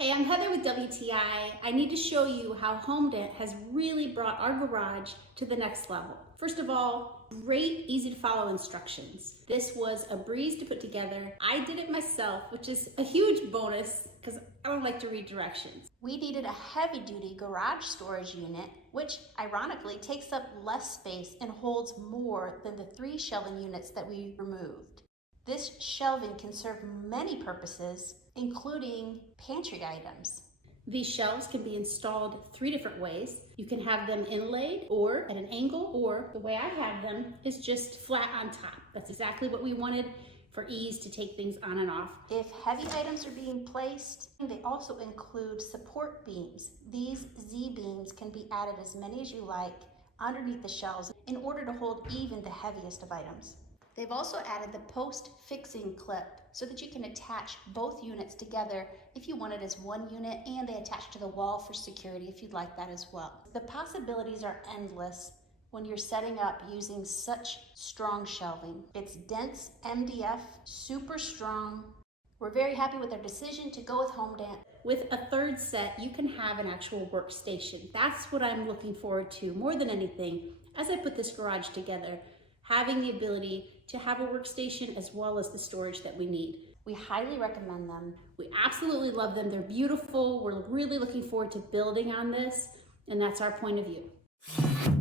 Hey, I'm Heather with WTI. I need to show you how HOMEDANT has really brought our garage to the next level. First of all, great, easy to follow instructions. This was a breeze to put together. I did it myself, which is a huge bonus because I don't like to read directions. We needed a heavy-duty garage storage unit, which ironically takes up less space and holds more than the 3 shelving units that we removed. This shelving can serve many purposes, including pantry items. These shelves can be installed 3 different ways. You can have them inlaid or at an angle, or the way I have them is just flat on top. That's exactly what we wanted for ease to take things on and off. If heavy items are being placed, they also include support beams. These Z-beams can be added as many as you like underneath the shelves in order to hold even the heaviest of items. They've also added the post-fixing clip so that you can attach both units together if you want it as one unit, and they attach to the wall for security if you'd like that as well. The possibilities are endless when you're setting up using such strong shelving. It's dense MDF, super strong. We're very happy with our decision to go with HOMEDANT. With a third set, you can have an actual workstation. That's what I'm looking forward to more than anything as I put this garage together, having the ability to have a workstation as well as the storage that we need. We highly recommend them. We absolutely love them. They're beautiful. We're really looking forward to building on this, and that's our point of view.